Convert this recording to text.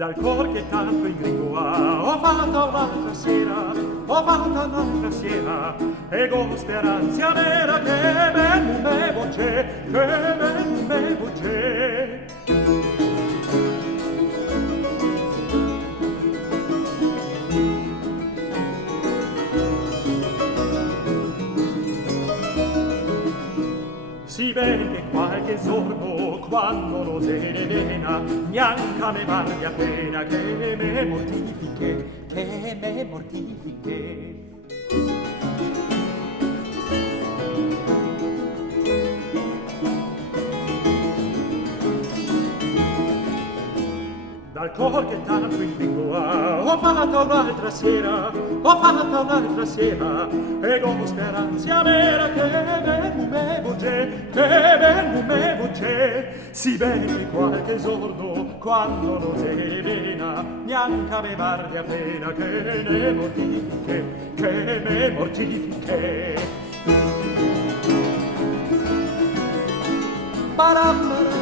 dal cor che tanto ingridua. Ho fatto un'altra sera, ho fatto un'altra sera, e con speranza vera che ben me voce, che ben me voce. Si vede che qualche giorno, quando non se ne vena, neanche me vale a pena che me mortifiche, che me mortifiche. Dal cor che tanto intrigua, ho fatto un'altra sera, ho fatto un'altra sera, e con speranza vera che ben me voce, che ben me voce. Si vede qualche giorno, quando non se ne vena, neanche me vardi a pena che ne mortifiche, che me mortifiche. Param,